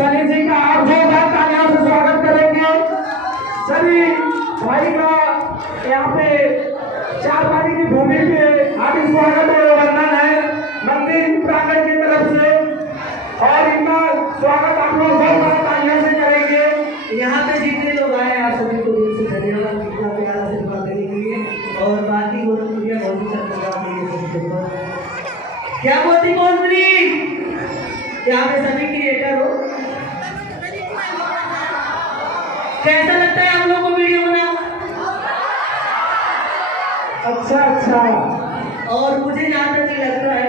सनी जी का आप जोरदार तालियों से स्वागत करेंगे। सनी भाई का यहाँ पे चार पानी की भूमि पे हार्दिक स्वागत और वंदन है मंदिर प्रांगण की तरफ से, और इनका स्वागत आप लोग जोरदार तालियों से करेंगे। यहाँ पे जितने लोग आए आप सभी को दिल से धन्यवाद, इतना प्यारा से बात करने के लिए। और बाकी गोरखपुरिया बहुत ही क्या बोलती कौनपुरी, यहाँ पे सभी क्रिएटर हो। कैसा लगता है आप लोगों को वीडियो बना? अच्छा। और मुझे जहाँ तक लग रहा है